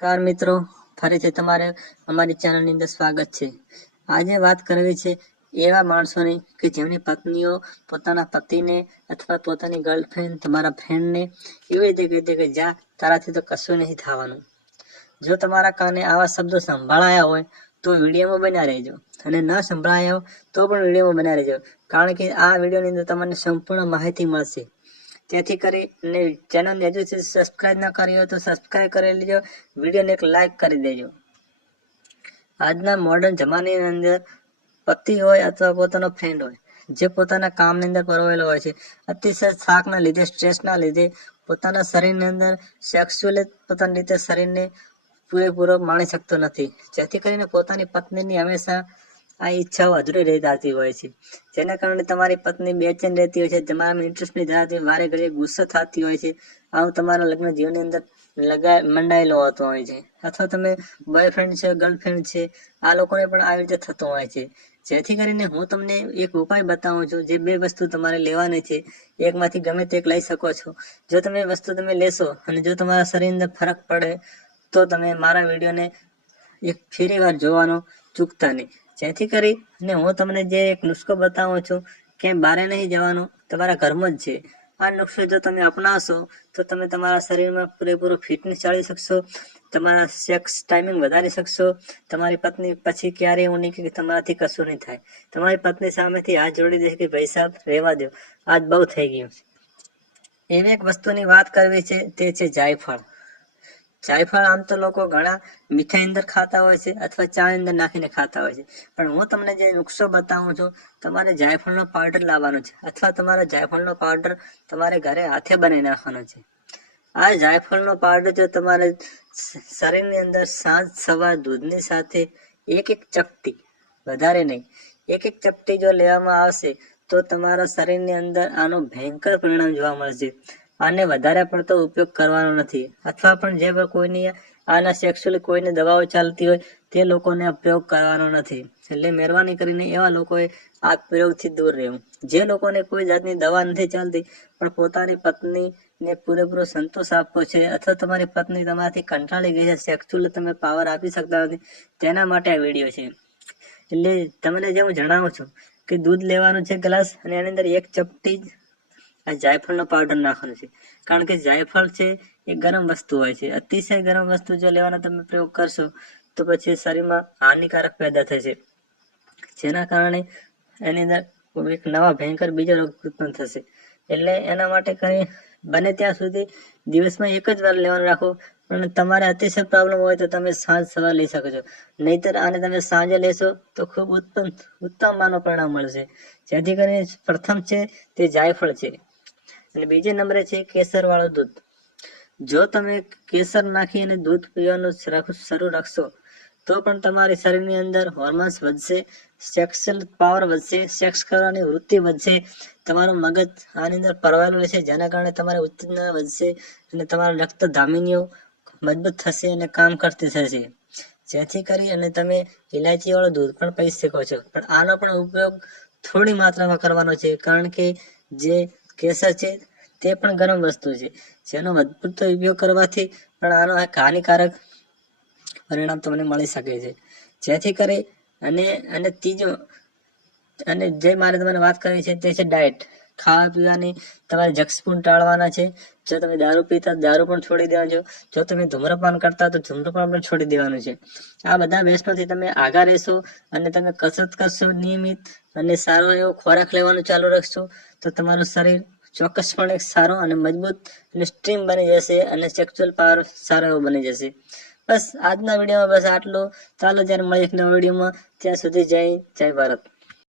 નમસ્કાર મિત્રો. ફરીથી તમારે અમારી ચેનલની અંદર સ્વાગત છે. આજે વાત કરવી છે એવા માણસોની કે જેમની પત્નીઓ પોતાના પતિને અથવા પોતાની ગર્લફ્રેન્ડ તમારા ફ્રેન્ડને એવી રીતે કહેતી કે જા, તારાથી તો કશું નહીં થવાનું. જો તમારા કાને આવા શબ્દો સંભળાયા હોય, તો વિડીયોમાં બન્યા રહેજો. અને ન સંભળાયા હોય, તો પણ વિડીયોમાં બન્યા રહેજો. કારણ કે આ વિડીયોની અંદર તમને સંપૂર્ણ માહિતી મળશે. તેથી કરીને ચેનલને હજુ સુધી સબસ્ક્રાઇબ ન કરી હોય તો સબસ્ક્રાઇબ કરી લેજો. વિડીયોને એક લાઈક કરી દેજો. આજના મોડર્ન જમાનાની અંદર પતિ હોય અથવા પોતાનો ફ્રેન્ડ હોય, જે પોતાના કામની અંદર પરોવેલો હોય છે, અતિશય થાકના લીધે, સ્ટ્રેસના લીધે પોતાના શરીરની અંદર સેક્સ્યુઅલી પોતાની રીતે શરીરને પૂરેપૂરો માણી શકતો નથી. જેથી કરીને પોતાની પત્નીની હંમેશા આ ઈચ્છાઓ અધૂરી રહી જતી હોય છે. જેના કારણે તમારી પત્ની બેચેન રહેતી હોય છે. તમારામાં ઇન્ટરેસ્ટ નહીં ધરાવતી વારે ઘડીએ ગુસ્સો થતી હોય છે. આવું તમારા લગ્ન જીવનની અંદર લગા મંડાયેલો હોતો હોય છે. અથવા તમે બોયફ્રેન્ડ છે ગર્લફ્રેન્ડ છે, આ લોકોને પણ આવી રીતે થતું હોય છે. જેથી કરીને હું તમને એક ઉપાય બતાવું છું. જે બે વસ્તુ તમારે લેવાની છે. એકમાંથી ગમે તે એક લઈ શકો છો. જો તમે વસ્તુ તમે લેશો અને જો તમારા શરીરની ફરક પડે, તો તમે મારા વિડીયોને એક ફેરી વાર જોવાનો ચૂકતા નહીં. જેથી કરી અને હું તમને જે એક નુસ્ખો બતાવું છું કે બારે નહીં જવાનું, તમારા ઘરમાં જ છે. આ નુસ્ખો જો તમે અપનાવશો, તો તમે તમારા શરીરમાં પૂરેપૂરું ફિટનેસ ચાલી શકશો, તમારા સેક્સ ટાઈમિંગ વધારી શકશો, તમારી પત્ની પછી ક્યારેય એવું નહીં કે તમારાથી કશું નહીં થાય. તમારી પત્ની સામેથી હાથ જોડી દેશે કે ભાઈ સાહેબ, રહેવા દો આજ બહુ થઈ ગયું એવી એક વસ્તુની વાત કરવી છે, તે છે જાયફળ. જાયફળ આમ તો લોકો ઘણા મીઠાઈ અંદર ખાતા હોય છે અથવા ચા અંદર નાખીને ખાતા હોય છે. પણ હું તમને જે નુસ્ખો બતાવું છું, તમારે જાયફળનો પાવડર લાવવાનો છે અથવા તમારે જાયફળનો પાવડર તમારે ઘરે હાથે બનાવી નાખવાનો છે. આ જાયફળનો પાવડર જો તમારે શરીરની અંદર સાંજ, સવાર, દૂધની સાથે એક એક ચપટી, વધારે નહીં, એક એક ચપટી જો લેવામાં આવશે તો તમારા શરીરની અંદર આનું ભયંકર પરિણામ જોવા મળશે. આને વધારે પડતો ઉપયોગ કરવાનો નથી. અથવા પણ જે કોઈની આના સેક્સ્યુઅલી કોઈને દવાઓ ચાલતી હોય, તે લોકોને ઉપયોગ કરવાનો નથી. એટલે મહેરબાની કરીને એવા લોકોએ આ પ્રયોગથી દૂર રહેવું. જે લોકોને કોઈ જાતની દવા નથી ચાલતી, પણ પોતાની પત્નીને પૂરેપૂરો સંતોષ આપવો છે, અથવા તમારી પત્ની તમારાથી કંટાળી ગઈ છે સેક્સ્યુઅલી તમે પાવર આપી શકતા નથી, તેના માટે આ વીડિયો છે. એટલે તમને જે હું જણાવું છું કે દૂધ લેવાનું છે ગ્લાસ અને એની અંદર એક ચપટી આ જાયફળનો પાવડર નાખવાનો છે. કારણ કે જાયફળ છે એ ગરમ વસ્તુ હોય છે. અતિશય ગરમ વસ્તુ જો લેવાનો તમે પ્રયોગ કરશો, તો પછી શરીરમાં હાનિકારક પેદા થશે જેના કારણે એની અંદર એક નવા ભયંકર બીજો રોગ ઉત્પન્ન થશે. એટલે એના માટે કંઈ બને ત્યાં સુધી દિવસમાં એક જ વાર લેવાનું રાખો. પણ તમારે અતિશય પ્રોબ્લેમ હોય તો તમે સાંજ સવાર લઈ શકો છો. નહીતર આને તમે સાંજે લેશો તો ખૂબ ઉત્તમ ઉત્તમ માનો પરિણામ મળશે. જેથી કરીને પ્રથમ છે તે જાયફળ છે. અને બીજે નંબરે છે કેસર વાળું દૂધ. જો તમે કેસર નાખી અને દૂધ પીવાનું શરૂ રાખશો, તો પણ તમારી શરીરની અંદર હોર્મોન્સ વધશે સેક્સલ પાવર વધશે સેક્સ કરવાની વૃત્તિ વધશે, તમારું મગજ આની અંદર પરવાયેલું રહેશે, જેના કારણે તમારી ઉત્તેજના વધશે અને તમારા રક્ત ધામિનીઓ મજબૂત થશે અને કામ કરતી થશે. જેથી કરી અને તમે ઇલાયચીવાળું દૂધ પણ પી શકો છો. પણ આનો પણ ઉપયોગ થોડી માત્રામાં કરવાનો છે, કારણ કે જે કેસર છે, તે પણ ગરમ વસ્તુ છે. જેનો વધુ ઉપયોગ કરવાથી પણ આનો એક હાનિકારક પરિણામ તમને મળી શકે છે. જેથી કરી અને અને ત્રીજો, અને જે મારે તમને વાત કરવી છે તે છે ડાયટ ખાવા પીવાની તમારે જંકફૂડ ટાળવાના છે. જો તમે દારૂ પીતા દારૂ પણ છોડી દેવાનો છો. જો તમે ધૂમ્રપાન કરતા તો ધૂમ્રપાન પણ છોડી દેવાનું છે. આ બધા વ્યસનોથી તમે આગા રહેશો અને તમે કસરત કરશો નિયમિત અને સારો એવો ખોરાક લેવાનું ચાલુ રાખશો તો તમારું શરીર ચોક્કસપણે સારો અને મજબૂત અને સ્ટ્રીમ બની જશે અને સેક્સ્યુઅલ પાવર સારો એવો બની જશે. બસ આજના વિડીયોમાં બસ આટલું. ચાલો જ્યારે મળીએ એક નવા વિડીયોમાં. ત્યાં સુધી જય જય ભારત.